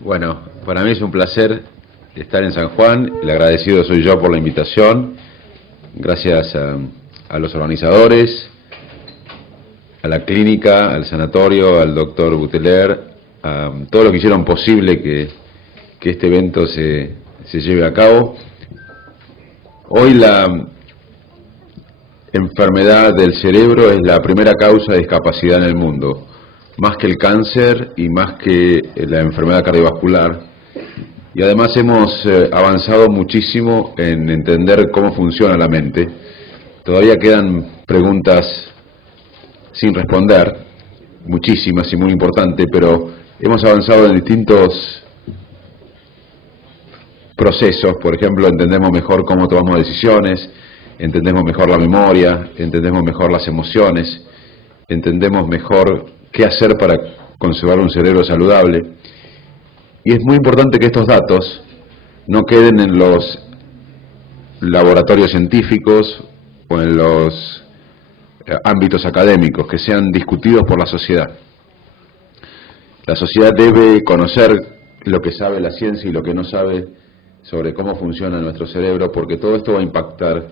Bueno, para mí es un placer estar en San Juan. El agradecido soy yo por la invitación. Gracias a los organizadores, a la clínica, al sanatorio, al doctor Buteler, a todos los que hicieron posible que este evento se lleve a cabo. Hoy la enfermedad del cerebro es la primera causa de discapacidad en el mundo, más que el cáncer y más que la enfermedad cardiovascular. Y además hemos avanzado muchísimo en entender cómo funciona la mente. Todavía quedan preguntas sin responder, muchísimas y muy importantes, pero hemos avanzado en distintos procesos. Por ejemplo, entendemos mejor cómo tomamos decisiones, entendemos mejor la memoria, entendemos mejor las emociones, entendemos mejor qué hacer para conservar un cerebro saludable. Y es muy importante que estos datos no queden en los laboratorios científicos o en los ámbitos académicos, que sean discutidos por la sociedad. La sociedad debe conocer lo que sabe la ciencia y lo que no sabe sobre cómo funciona nuestro cerebro, porque todo esto va a impactar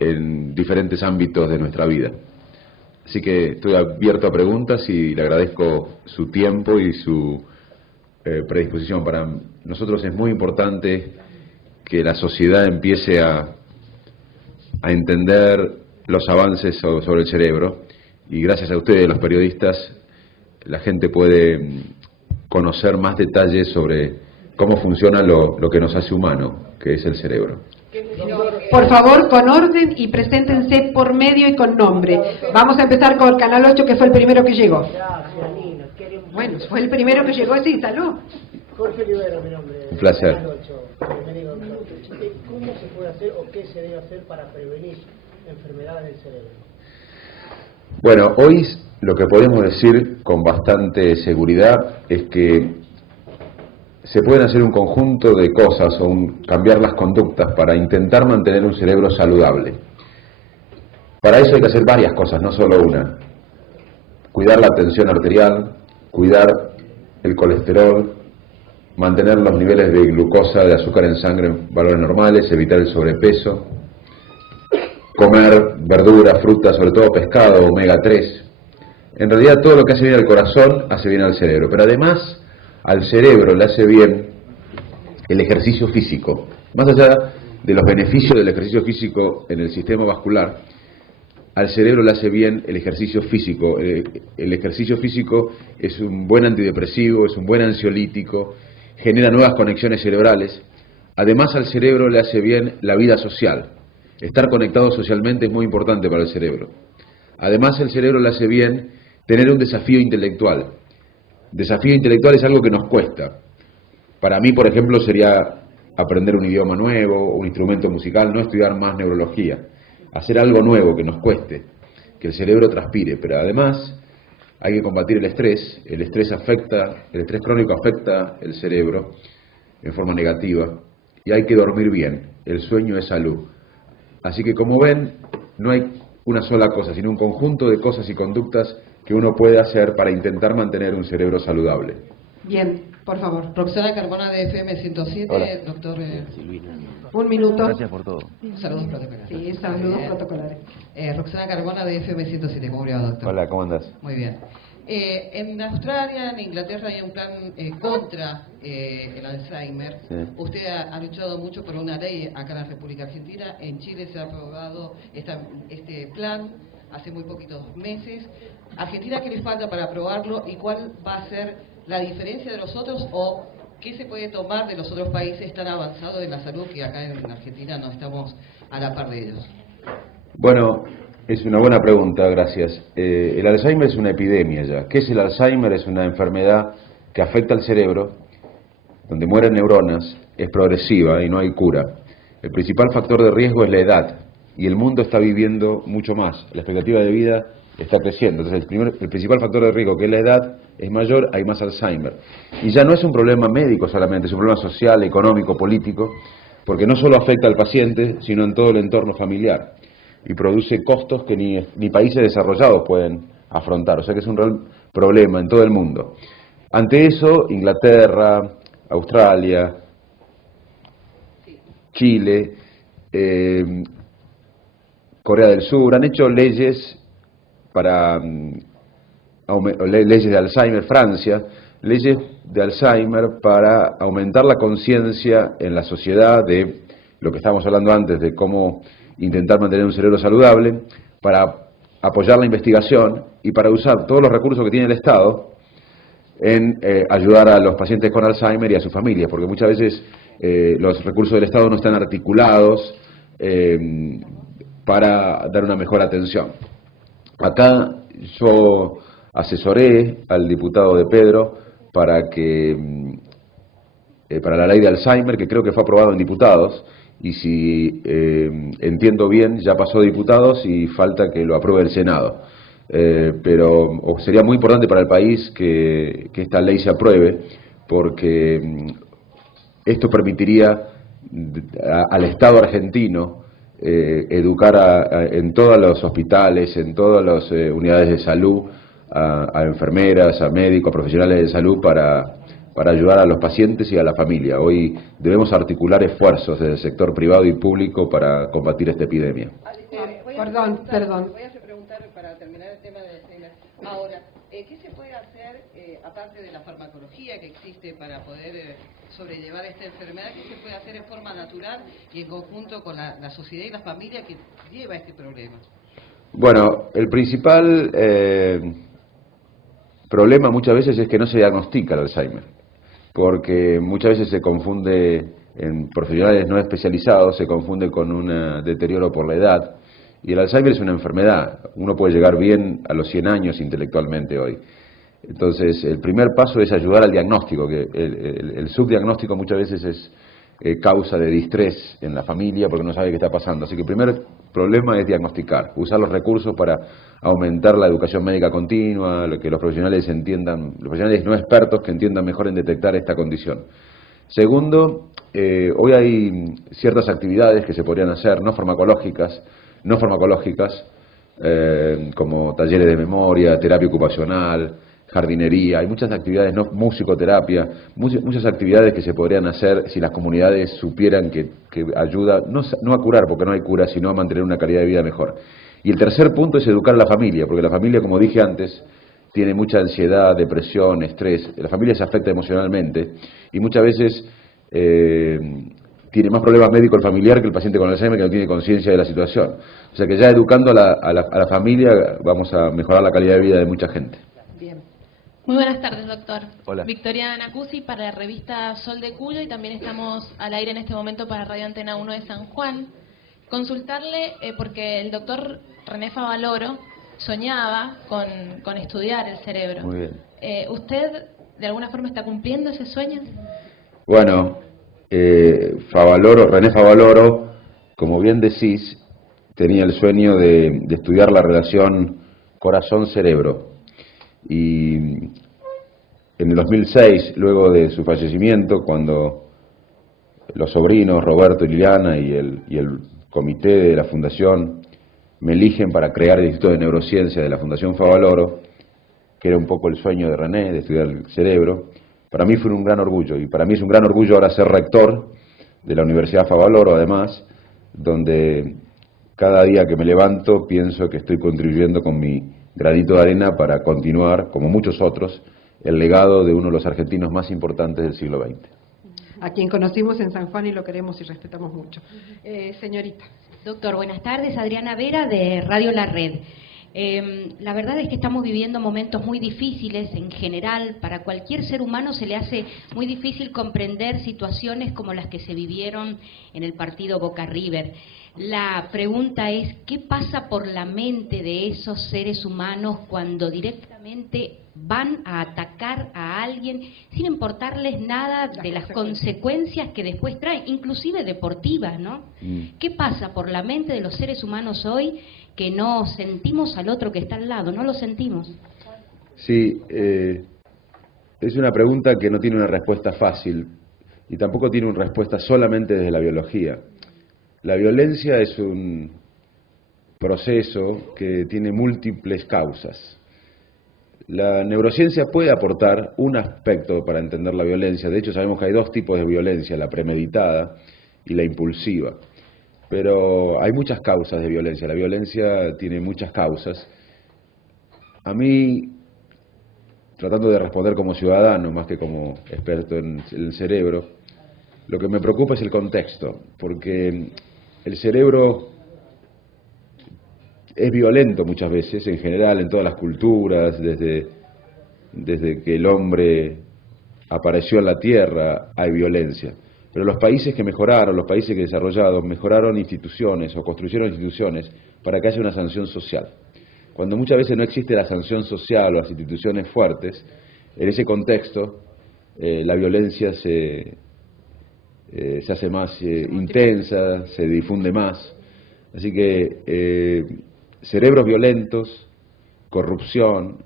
en diferentes ámbitos de nuestra vida. Así que estoy abierto a preguntas y le agradezco su tiempo y su predisposición. Para nosotros es muy importante que la sociedad empiece a entender los avances sobre el cerebro, y gracias a ustedes, los periodistas, la gente puede conocer más detalles sobre cómo funciona lo que nos hace humano, que es el cerebro. Por favor, con orden y preséntense por medio y con nombre. Vamos a empezar con Canal 8, que fue el primero que llegó. Bueno, fue el primero que llegó, sí, salud. Jorge Olivero, mi nombre. Un placer. Canal 8. Bienvenido, doctor. ¿Cómo se puede hacer o qué se debe hacer para prevenir enfermedades del cerebro? Bueno, hoy lo que podemos decir con bastante seguridad es que se pueden hacer un conjunto de cosas o cambiar las conductas para intentar mantener un cerebro saludable. Para eso hay que hacer varias cosas, no solo una. Cuidar la tensión arterial, cuidar el colesterol, mantener los niveles de glucosa, de azúcar en sangre en valores normales, evitar el sobrepeso, comer verduras, frutas, sobre todo pescado, omega 3. En realidad todo lo que hace bien al corazón hace bien al cerebro, pero además al cerebro le hace bien el ejercicio físico. Más allá de los beneficios del ejercicio físico en el sistema vascular, al cerebro le hace bien el ejercicio físico. El ejercicio físico es un buen antidepresivo, es un buen ansiolítico, genera nuevas conexiones cerebrales. Además al cerebro le hace bien la vida social. Estar conectado socialmente es muy importante para el cerebro. Además el cerebro le hace bien tener un desafío intelectual. Desafío intelectual es algo que nos cuesta. Para mí, por ejemplo, sería aprender un idioma nuevo, un instrumento musical, no estudiar más neurología. Hacer algo nuevo que nos cueste, que el cerebro transpire. Pero además hay que combatir el estrés. El estrés crónico afecta el cerebro en forma negativa. Y hay que dormir bien. El sueño es salud. Así que, como ven, no hay una sola cosa, sino un conjunto de cosas y conductas que uno puede hacer para intentar mantener un cerebro saludable. Bien, por favor. Roxana Carbona de FM 107, Hola. doctor. Un minuto. Gracias por todo. Saludos protocolares. Sí, saludos protocolares. Roxana Carbona de FM 107, ¿cómo le va, doctor? Hola, ¿cómo andás? Muy bien. En Australia, en Inglaterra hay un plan contra el Alzheimer. Sí. Usted ha luchado mucho por una ley acá en la República Argentina. En Chile se ha aprobado este plan hace muy poquitos meses. Argentina, ¿qué le falta para aprobarlo y cuál va a ser la diferencia de los otros o qué se puede tomar de los otros países tan avanzados en la salud que acá en Argentina no estamos a la par de ellos? Bueno, es una buena pregunta, gracias. El Alzheimer es una epidemia ya. ¿Qué es el Alzheimer? Es una enfermedad que afecta al cerebro, donde mueren neuronas, es progresiva y no hay cura. El principal factor de riesgo es la edad, y el mundo está viviendo mucho más. La expectativa de vida está creciendo. Entonces el principal factor de riesgo, que es la edad, es mayor, hay más Alzheimer. Y ya no es un problema médico solamente, es un problema social, económico, político, porque no solo afecta al paciente, sino en todo el entorno familiar. Y produce costos que ni países desarrollados pueden afrontar. O sea que es un real problema en todo el mundo. Ante eso, Inglaterra, Australia, Chile, Corea del Sur, han hecho leyes para leyes de Alzheimer, Francia, leyes de Alzheimer para aumentar la conciencia en la sociedad de lo que estábamos hablando antes, de cómo intentar mantener un cerebro saludable, para apoyar la investigación y para usar todos los recursos que tiene el Estado en ayudar a los pacientes con Alzheimer y a sus familias, porque muchas veces los recursos del Estado no están articulados para dar una mejor atención. Acá yo asesoré al diputado de Pedro para la ley de Alzheimer, que creo que fue aprobado en diputados, y si entiendo bien, ya pasó de diputados y falta que lo apruebe el Senado. Pero sería muy importante para el país que esta ley se apruebe, porque esto permitiría al Estado argentino educar en todos los hospitales, en todas las unidades de salud, a enfermeras, a médicos, a profesionales de salud para ayudar a los pacientes y a la familia. Hoy debemos articular esfuerzos desde el sector privado y público para combatir esta epidemia. Perdón. Voy a preguntar para terminar el tema de Alzheimer. Ahora, ¿qué se puede hacer, aparte de la farmacología que existe para poder sobrellevar esta enfermedad, qué se puede hacer en forma natural y en conjunto con la sociedad y la familia que lleva este problema? Bueno, el principal problema muchas veces es que no se diagnostica el Alzheimer, porque muchas veces se confunde, en profesionales no especializados, se confunde con un deterioro por la edad, y el Alzheimer es una enfermedad. Uno puede llegar bien a los 100 años intelectualmente hoy. Entonces, el primer paso es ayudar al diagnóstico, que el subdiagnóstico muchas veces es causa de distrés en la familia porque no sabe qué está pasando. Así que el primer problema es diagnosticar, usar los recursos para aumentar la educación médica continua, que los profesionales entiendan, los profesionales no expertos que entiendan mejor en detectar esta condición. Segundo, hoy hay ciertas actividades que se podrían hacer no farmacológicas, como talleres de memoria, terapia ocupacional, jardinería, hay muchas actividades, no musicoterapia, muchas actividades que se podrían hacer si las comunidades supieran que ayuda, no a curar, porque no hay cura, sino a mantener una calidad de vida mejor. Y el tercer punto es educar a la familia, porque la familia, como dije antes, tiene mucha ansiedad, depresión, estrés, la familia se afecta emocionalmente y muchas veces tiene más problemas médicos el familiar que el paciente con Alzheimer, que no tiene conciencia de la situación. O sea que ya educando a la familia vamos a mejorar la calidad de vida de mucha gente. Bien. Muy buenas tardes, doctor. Hola. Victoria Nacuzzi para la revista Sol de Cuyo y también estamos al aire en este momento para Radio Antena 1 de San Juan. Consultarle, porque el doctor René Favaloro soñaba con estudiar el cerebro. Muy bien. ¿Usted de alguna forma está cumpliendo ese sueño? Bueno, René Favaloro, como bien decís, tenía el sueño de estudiar la relación corazón-cerebro. Y en el 2006, luego de su fallecimiento, cuando los sobrinos Roberto y Liliana y el comité de la fundación me eligen para crear el Instituto de Neurociencia de la Fundación Favaloro, que era un poco el sueño de René, de estudiar el cerebro, para mí fue un gran orgullo, y para mí es un gran orgullo ahora ser rector de la Universidad Favaloro, además, donde cada día que me levanto pienso que estoy contribuyendo con mi granito de arena para continuar, como muchos otros, el legado de uno de los argentinos más importantes del siglo XX. A quien conocimos en San Juan y lo queremos y respetamos mucho. Señorita. Doctor, buenas tardes. Adriana Vera, de Radio La Red. La verdad es que estamos viviendo momentos muy difíciles en general. Para cualquier ser humano se le hace muy difícil comprender situaciones como las que se vivieron en el partido Boca River. La pregunta es, ¿qué pasa por la mente de esos seres humanos cuando directamente van a atacar a alguien sin importarles nada de las consecuencias que después traen, inclusive deportivas, ¿no? ¿Qué pasa por la mente de los seres humanos hoy que no sentimos al otro que está al lado, no lo sentimos? Sí, es una pregunta que no tiene una respuesta fácil y tampoco tiene una respuesta solamente desde la biología. La violencia es un proceso que tiene múltiples causas. La neurociencia puede aportar un aspecto para entender la violencia. De hecho, sabemos que hay dos tipos de violencia, la premeditada y la impulsiva. Pero hay muchas causas de violencia. La violencia tiene muchas causas. A mí, tratando de responder como ciudadano, más que como experto en el cerebro, lo que me preocupa es el contexto, porque el cerebro es violento muchas veces, en general, en todas las culturas, desde que el hombre apareció en la Tierra hay violencia. Pero los países que mejoraron, los países que desarrollaron, mejoraron instituciones o construyeron instituciones para que haya una sanción social. Cuando muchas veces no existe la sanción social o las instituciones fuertes, en ese contexto la violencia se hace más intensa, se difunde más. Así que cerebros violentos, corrupción,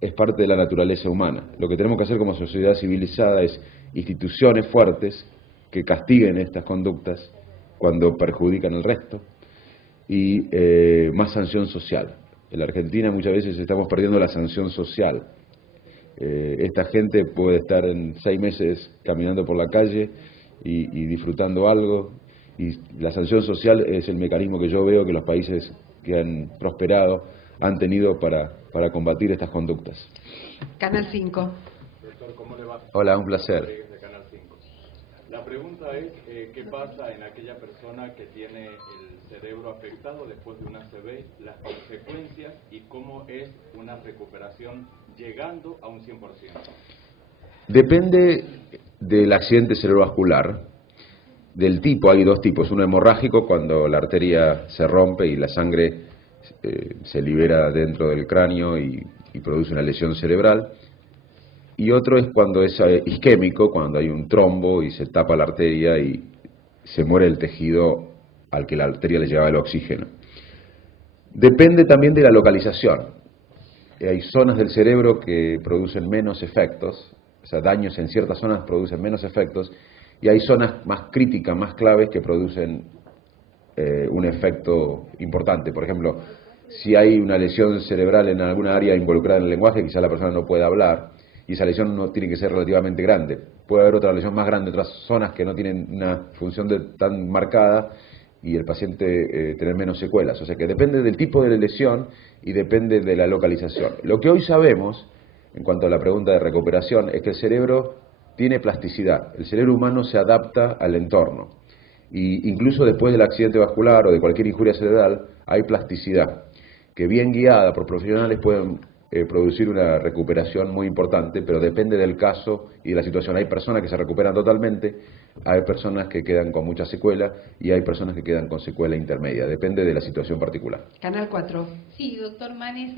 es parte de la naturaleza humana. Lo que tenemos que hacer como sociedad civilizada es instituciones fuertes que castiguen estas conductas cuando perjudican al resto y más sanción social. En la Argentina muchas veces estamos perdiendo la sanción social. Esta gente puede estar en 6 meses caminando por la calle y disfrutando algo, y la sanción social es el mecanismo que yo veo que los países que han prosperado han tenido para combatir estas conductas. Canal 5. Doctor, ¿cómo le va? Hola, un placer. De Canal 5. La pregunta es, ¿qué pasa en aquella persona que tiene el cerebro afectado después de una ACV, las consecuencias y cómo es una recuperación llegando a un 100%? Depende del accidente cerebrovascular, del tipo. Hay dos tipos: uno hemorrágico, cuando la arteria se rompe y la sangre se libera dentro del cráneo y produce una lesión cerebral, y otro es cuando es isquémico, cuando hay un trombo y se tapa la arteria y se muere el tejido al que la arteria le llevaba el oxígeno. Depende también de la localización. Hay zonas del cerebro que producen menos efectos, o sea, daños en ciertas zonas producen menos efectos, y hay zonas más críticas, más claves, que producen un efecto importante. Por ejemplo, si hay una lesión cerebral en alguna área involucrada en el lenguaje, quizá la persona no pueda hablar, y esa lesión no tiene que ser relativamente grande. Puede haber otra lesión más grande, otras zonas que no tienen una función tan marcada, y el paciente tener menos secuelas. O sea que depende del tipo de lesión y depende de la localización. Lo que hoy sabemos, en cuanto a la pregunta de recuperación, es que el cerebro tiene plasticidad. El cerebro humano se adapta al entorno. Y incluso después del accidente vascular o de cualquier injuria cerebral, hay plasticidad, que bien guiada por profesionales pueden producir una recuperación muy importante, pero depende del caso y de la situación. Hay personas que se recuperan totalmente, hay personas que quedan con mucha secuela y hay personas que quedan con secuela intermedia. Depende de la situación particular. Canal 4. Sí, doctor Manes,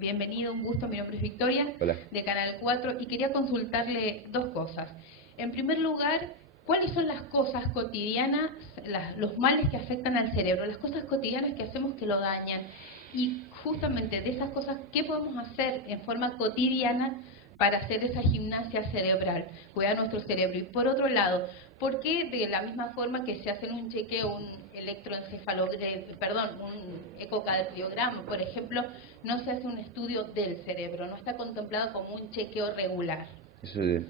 bienvenido, un gusto. Mi nombre es Victoria, Hola. de Canal 4, y quería consultarle dos cosas. En primer lugar, ¿cuáles son las cosas cotidianas, los males que afectan al cerebro, las cosas cotidianas que hacemos que lo dañan? Y justamente de esas cosas, ¿qué podemos hacer en forma cotidiana para hacer esa gimnasia cerebral, cuidar nuestro cerebro? Y por otro lado, ¿por qué de la misma forma que se hace un chequeo, un ecocardiograma, por ejemplo, no se hace un estudio del cerebro, no está contemplado como un chequeo regular? Sí.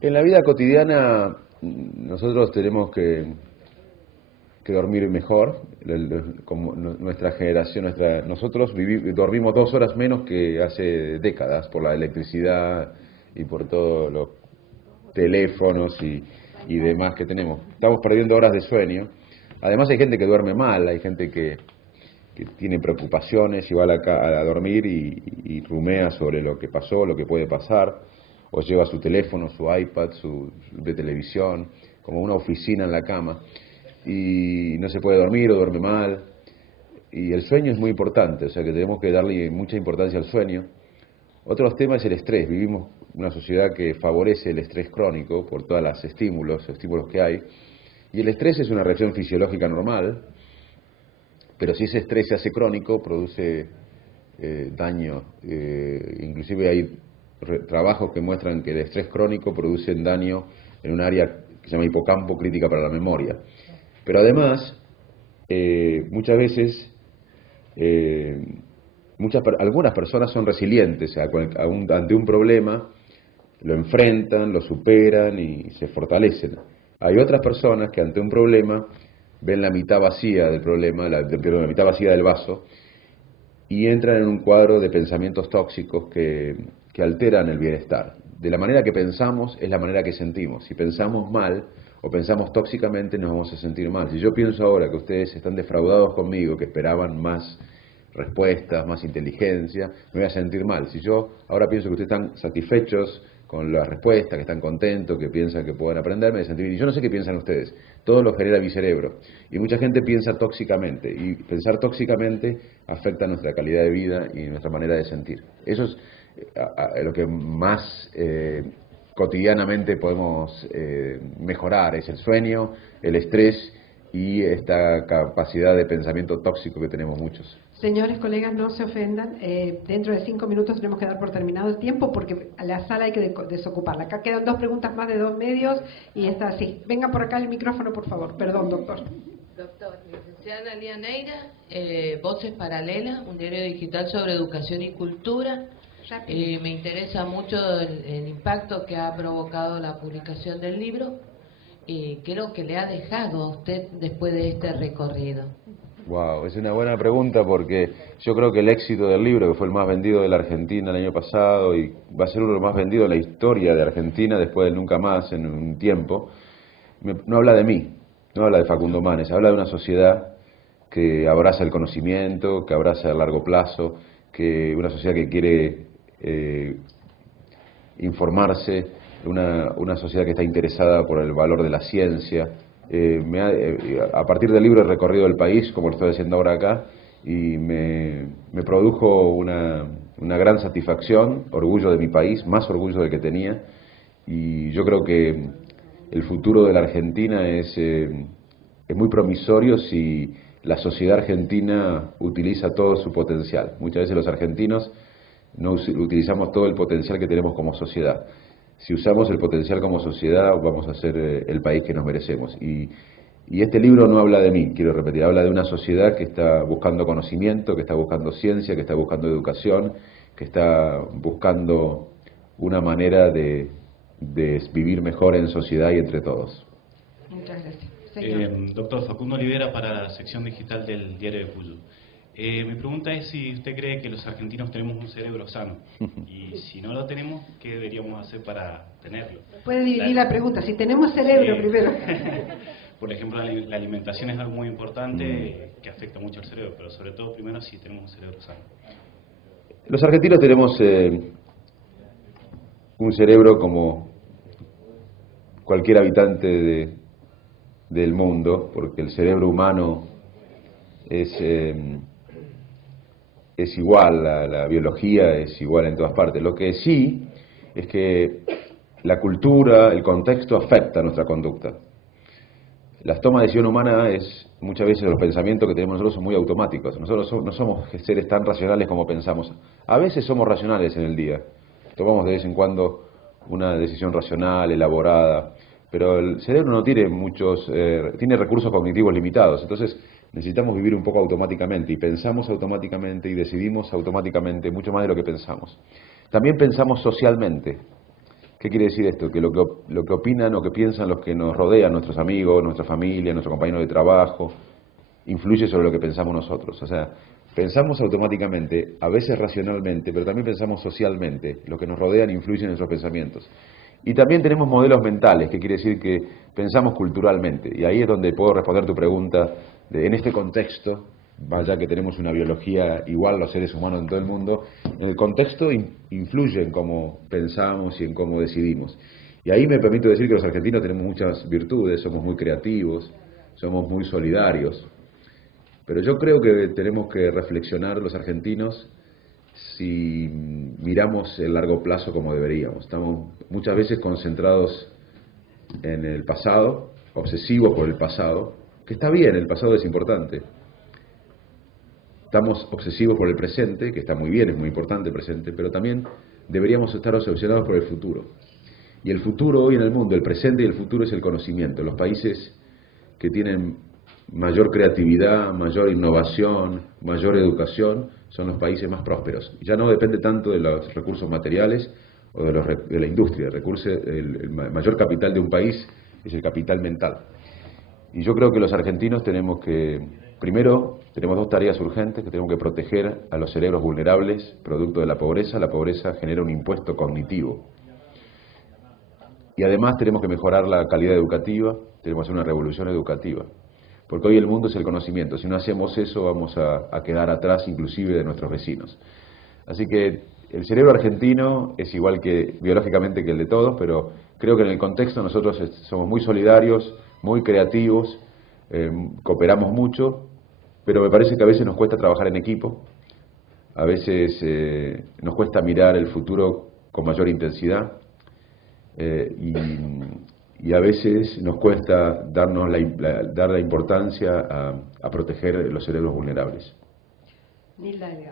En la vida cotidiana nosotros tenemos que dormir mejor. Como nuestra generación, nosotros dormimos 2 horas menos que hace décadas por la electricidad y por todos los teléfonos y demás que tenemos. Estamos perdiendo horas de sueño. Además hay gente que duerme mal, hay gente que tiene preocupaciones y va a dormir y rumea sobre lo que pasó, lo que puede pasar, o lleva su teléfono, su iPad, de televisión, como una oficina en la cama, y no se puede dormir o duerme mal. Y el sueño es muy importante, o sea que tenemos que darle mucha importancia al sueño. Otro tema es el estrés. Vivimos en una sociedad que favorece el estrés crónico por todos los estímulos que hay, y el estrés es una reacción fisiológica normal, pero si ese estrés se hace crónico produce daño. Inclusive hay trabajos que muestran que el estrés crónico produce daño en un área que se llama hipocampo, crítica para la memoria. Pero además, muchas veces Algunas personas son resilientes, ante un problema lo enfrentan, lo superan y se fortalecen. Hay otras personas que ante un problema ven la mitad vacía del problema, la mitad vacía del vaso, y entran en un cuadro de pensamientos tóxicos que alteran el bienestar. De la manera que pensamos es la manera que sentimos. Si pensamos mal o pensamos tóxicamente, nos vamos a sentir mal. Si yo pienso ahora que ustedes están defraudados conmigo, que esperaban más respuestas, más inteligencia, me voy a sentir mal. Si yo ahora pienso que ustedes están satisfechos con la respuesta, que están contentos, que piensan que pueden aprender, me voy a sentir bien. Y yo no sé qué piensan ustedes. Todo lo genera mi cerebro. Y mucha gente piensa tóxicamente. Y pensar tóxicamente afecta nuestra calidad de vida y nuestra manera de sentir. Eso es lo que más cotidianamente podemos mejorar. Es el sueño, el estrés y esta capacidad de pensamiento tóxico que tenemos muchos. Señores colegas, no se ofendan. Dentro de 5 minutos tenemos que dar por terminado el tiempo porque a la sala hay que desocuparla. Acá quedan 2 preguntas más de 2 medios y está así. Venga por acá el micrófono, por favor. Perdón, doctor. Doctor, licenciada Analía Neira, Voces Paralelas, un diario digital sobre educación y cultura. Me interesa mucho el impacto que ha provocado la publicación del libro. ¿Qué es lo que le ha dejado a usted después de este recorrido? Wow, es una buena pregunta porque yo creo que el éxito del libro, que fue el más vendido de la Argentina el año pasado y va a ser uno de los más vendidos en la historia de Argentina después del Nunca Más en un tiempo, no habla de mí, no habla de Facundo Manes, habla de una sociedad que abraza el conocimiento, que abraza el largo plazo, que una sociedad que quiere informarse, una sociedad que está interesada por el valor de la ciencia. A partir del libro he recorrido el país, como lo estoy haciendo ahora acá, y me produjo una gran satisfacción, orgullo de mi país, más orgullo del que tenía, y yo creo que el futuro de la Argentina es muy promisorio si la sociedad argentina utiliza todo su potencial. Muchas veces los argentinos no utilizamos todo el potencial que tenemos como sociedad. Si usamos el potencial como sociedad, vamos a ser el país que nos merecemos. Y este libro no habla de mí, quiero repetir, habla de una sociedad que está buscando conocimiento, que está buscando ciencia, que está buscando educación, que está buscando una manera de vivir mejor en sociedad y entre todos. Muchas gracias. Doctor Facundo Olivera, para la sección digital del Diario de Cuyo. Mi pregunta es si usted cree que los argentinos tenemos un cerebro sano y si no lo tenemos, ¿qué deberíamos hacer para tenerlo? Puede dividir la pregunta, si tenemos cerebro primero. Por ejemplo, la alimentación es algo muy importante que afecta mucho al cerebro, pero sobre todo primero si tenemos un cerebro sano. Los argentinos tenemos un cerebro como cualquier habitante del mundo, porque el cerebro humano es igual, la biología es igual en todas partes. Lo que sí es que la cultura, el contexto afecta nuestra conducta. La toma de decisión humana es, muchas veces los pensamientos que tenemos nosotros son muy automáticos. Nosotros no somos seres tan racionales como pensamos. A veces somos racionales en el día. Tomamos de vez en cuando una decisión racional, elaborada. Pero el cerebro no tiene tiene recursos cognitivos limitados. Entonces necesitamos vivir un poco automáticamente y pensamos automáticamente y decidimos automáticamente mucho más de lo que pensamos. También pensamos socialmente. ¿Qué quiere decir esto? Que lo que opinan o que piensan los que nos rodean, nuestros amigos, nuestra familia, nuestros compañeros de trabajo, influye sobre lo que pensamos nosotros. O sea, pensamos automáticamente, a veces racionalmente, pero también pensamos socialmente. Lo que nos rodean influye en nuestros pensamientos. Y también tenemos modelos mentales, que quiere decir que pensamos culturalmente. Y ahí es donde puedo responder tu pregunta, en este contexto, vaya que tenemos una biología igual los seres humanos en todo el mundo, en el contexto influye en cómo pensamos y en cómo decidimos. Y ahí me permito decir que los argentinos tenemos muchas virtudes, somos muy creativos, somos muy solidarios. Pero yo creo que tenemos que reflexionar los argentinos si miramos el largo plazo como deberíamos. Estamos muchas veces concentrados en el pasado, obsesivos por el pasado, que está bien, el pasado es importante. Estamos obsesivos por el presente, que está muy bien, es muy importante el presente, pero también deberíamos estar obsesionados por el futuro. Y el futuro hoy en el mundo, el presente y el futuro es el conocimiento. Los países que tienen mayor creatividad, mayor innovación, mayor educación, son los países más prósperos. Ya no depende tanto de los recursos materiales o de la industria. El mayor capital de un país es el capital mental. Y yo creo que los argentinos tenemos que, primero, tenemos dos tareas urgentes, que tenemos que proteger a los cerebros vulnerables, producto de la pobreza. La pobreza genera un impuesto cognitivo. Y además tenemos que mejorar la calidad educativa, tenemos que hacer una revolución educativa. Porque hoy el mundo es el conocimiento. Si no hacemos eso, vamos a quedar atrás inclusive de nuestros vecinos. Así que el cerebro argentino es igual que biológicamente que el de todos, pero creo que en el contexto nosotros somos muy solidarios, muy creativos, cooperamos mucho, pero me parece que a veces nos cuesta trabajar en equipo, a veces nos cuesta mirar el futuro con mayor intensidad, y a veces nos cuesta dar la importancia a proteger los cerebros vulnerables.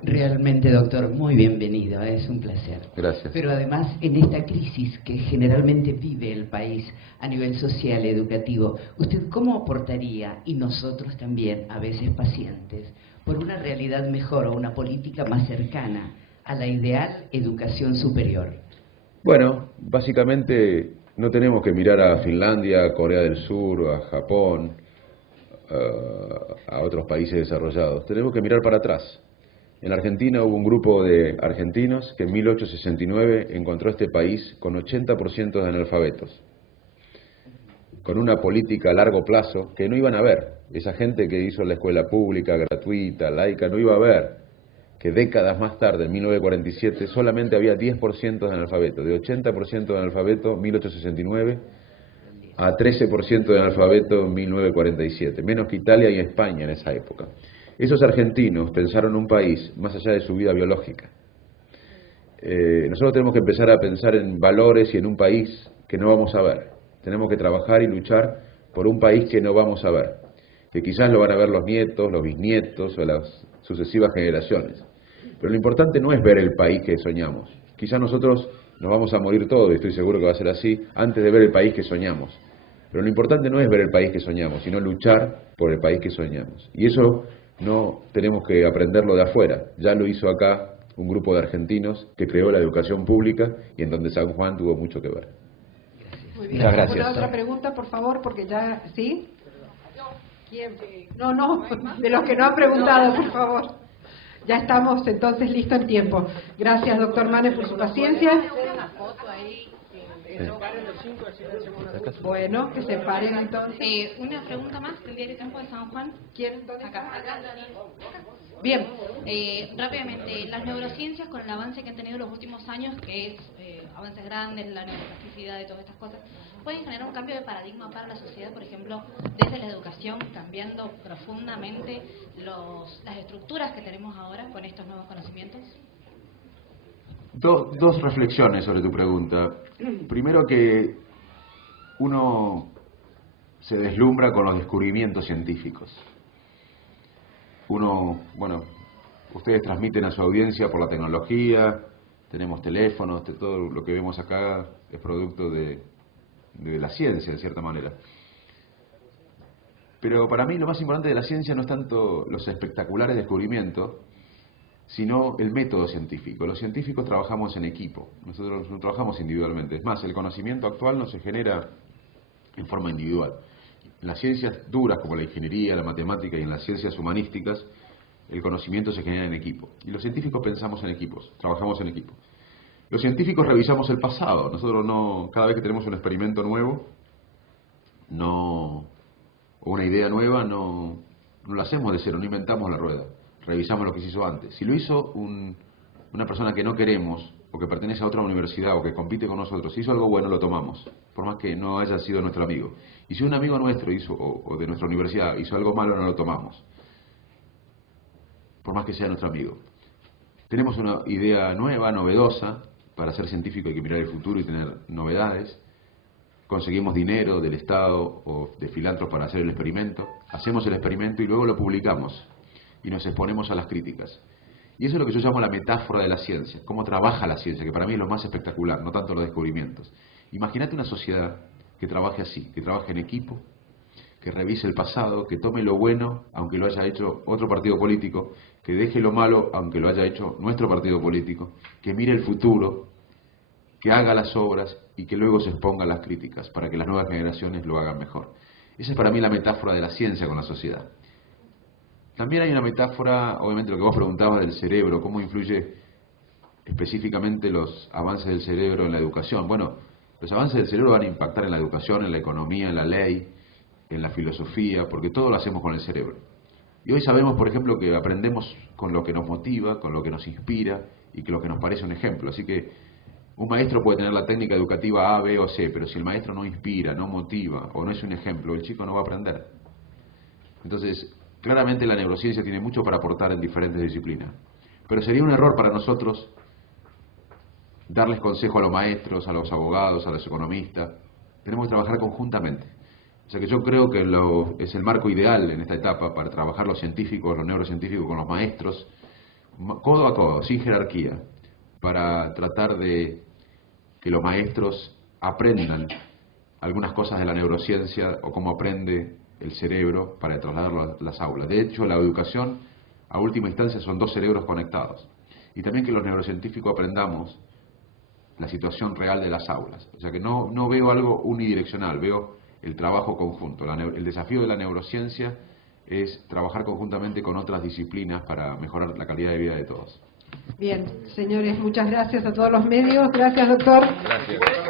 Realmente, doctor, muy bienvenido, es un placer. Gracias. Pero además, en esta crisis que generalmente vive el país a nivel social, educativo, ¿usted cómo aportaría, y nosotros también, a veces pacientes, por una realidad mejor o una política más cercana a la ideal educación superior? Bueno, básicamente no tenemos que mirar a Finlandia, a Corea del Sur, a Japón, a otros países desarrollados. Tenemos que mirar para atrás. En Argentina hubo un grupo de argentinos que en 1869 encontró este país con 80% de analfabetos, con una política a largo plazo que no iban a ver. Esa gente que hizo la escuela pública, gratuita, laica, no iba a ver que décadas más tarde, en 1947, solamente había 10% de analfabetos. De 80% de analfabetos en 1869 a 13% de analfabetos en 1947, menos que Italia y España en esa época. Esos argentinos pensaron un país más allá de su vida biológica. Nosotros tenemos que empezar a pensar en valores y en un país que no vamos a ver. Tenemos que trabajar y luchar por un país que no vamos a ver, que quizás lo van a ver los nietos, los bisnietos o las sucesivas generaciones. Pero lo importante no es ver el país que soñamos. Quizás nosotros nos vamos a morir todos, y estoy seguro que va a ser así, antes de ver el país que soñamos. Pero lo importante no es ver el país que soñamos, sino luchar por el país que soñamos. Y eso no tenemos que aprenderlo de afuera. Ya lo hizo acá un grupo de argentinos que creó la educación pública y en donde San Juan tuvo mucho que ver. Muy bien. Muchas gracias. ¿Alguna otra pregunta, por favor? Porque ya... ¿Sí? ¿Quién? No, de los que no han preguntado, por favor. Ya estamos entonces listos en tiempo. Gracias, doctor Manes, por su paciencia. Bueno, que se paren entonces. Una pregunta más del diario Tiempo de San Juan. ¿Quién? ¿Dónde? Acá. Bien. Rápidamente, las neurociencias con el avance que han tenido los últimos años, que es avances grandes, la neuroplasticidad y todas estas cosas, pueden generar un cambio de paradigma para la sociedad, por ejemplo, desde la educación, cambiando profundamente las estructuras que tenemos ahora con estos nuevos conocimientos. Dos reflexiones sobre tu pregunta. Primero, que uno se deslumbra con los descubrimientos científicos. Ustedes transmiten a su audiencia por la tecnología, tenemos teléfonos, todo lo que vemos acá es producto de la ciencia, de cierta manera. Pero para mí lo más importante de la ciencia no es tanto los espectaculares descubrimientos, sino el método científico. Los científicos trabajamos en equipo, nosotros no trabajamos individualmente. Es más, el conocimiento actual no se genera en forma individual. En las ciencias duras como la ingeniería, la matemática y en las ciencias humanísticas, el conocimiento se genera en equipo. Y los científicos pensamos en equipos, trabajamos en equipo. Los científicos revisamos el pasado. Nosotros cada vez que tenemos un experimento nuevo, o una idea nueva, no lo hacemos de cero, no inventamos la rueda. Revisamos lo que se hizo antes. Si lo hizo una persona que no queremos, o que pertenece a otra universidad, o que compite con nosotros, si hizo algo bueno, lo tomamos, por más que no haya sido nuestro amigo. Y si un amigo nuestro o de nuestra universidad hizo algo malo, no lo tomamos, por más que sea nuestro amigo. Tenemos una idea nueva, novedosa. Para ser científico hay que mirar el futuro y tener novedades. Conseguimos dinero del Estado o de filántropos para hacer el experimento. Hacemos el experimento y luego lo publicamos. Y nos exponemos a las críticas. Y eso es lo que yo llamo la metáfora de la ciencia. Cómo trabaja la ciencia, que para mí es lo más espectacular, no tanto los descubrimientos. Imagínate una sociedad que trabaje así, que trabaje en equipo, que revise el pasado, que tome lo bueno, aunque lo haya hecho otro partido político, que deje lo malo, aunque lo haya hecho nuestro partido político, que mire el futuro, que haga las obras y que luego se exponga a las críticas para que las nuevas generaciones lo hagan mejor. Esa es para mí la metáfora de la ciencia con la sociedad. También hay una metáfora, obviamente lo que vos preguntabas del cerebro, cómo influye específicamente los avances del cerebro en la educación. Bueno, los avances del cerebro van a impactar en la educación, en la economía, en la ley, en la filosofía, porque todo lo hacemos con el cerebro. Y hoy sabemos, por ejemplo, que aprendemos con lo que nos motiva, con lo que nos inspira y con lo que nos parece un ejemplo. Así que un maestro puede tener la técnica educativa A, B o C, pero si el maestro no inspira, no motiva o no es un ejemplo, el chico no va a aprender. Entonces, claramente la neurociencia tiene mucho para aportar en diferentes disciplinas. Pero sería un error para nosotros darles consejo a los maestros, a los abogados, a los economistas. Tenemos que trabajar conjuntamente. O sea que yo creo que es el marco ideal en esta etapa para trabajar los científicos, los neurocientíficos con los maestros, codo a codo, sin jerarquía, para tratar de que los maestros aprendan algunas cosas de la neurociencia o cómo aprende el cerebro para trasladarlo a las aulas. De hecho, la educación, a última instancia, son dos cerebros conectados. Y también que los neurocientíficos aprendamos la situación real de las aulas. O sea que no veo algo unidireccional, veo el trabajo conjunto. El desafío de la neurociencia es trabajar conjuntamente con otras disciplinas para mejorar la calidad de vida de todos. Bien, señores, muchas gracias a todos los medios. Gracias, doctor. Gracias.